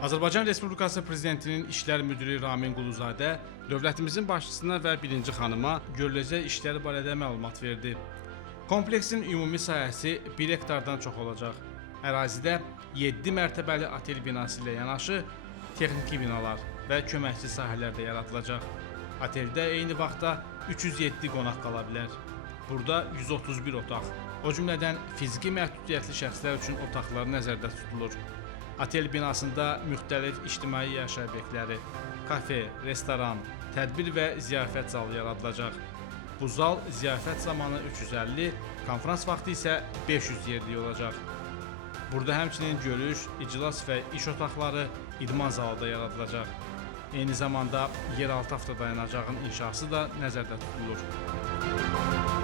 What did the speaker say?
Azərbaycan Respublikası Prezidentinin İşlər Müdiri Ramin Quluzadə dövlətimizin başçısına və birinci xanıma görüləcək işlər barədə məlumat verdi. Kompleksin ümumi sahəsi 1 hektardan çox olacaq. Ərazidə 7 mərtəbəli otel binası ilə yanaşı texniki binalar və köməkçi sahələr də yaradılacaq. Oteldə eyni vaxtda 307 qonaq qala bilər. Burada 131 otaq, o cümlədən fiziki məhdudiyyətli şəxslər üçün otaqlar nəzərdə tutulur. Otel binasında müxtəlif ictimai yaşayış obyektləri, kafe, restoran, tədbir və ziyafət zalı yaradılacaq. Bu zal ziyafət zamanı 350, konfrans vaxtı isə 500 yerlik olacaq. Burada həmçinin görüş, iclas və iş otaqları, idman zalı da yaradılacaq. Eyni zamanda yeraltı avtodayanacağın inşası da nəzərdə tutulur.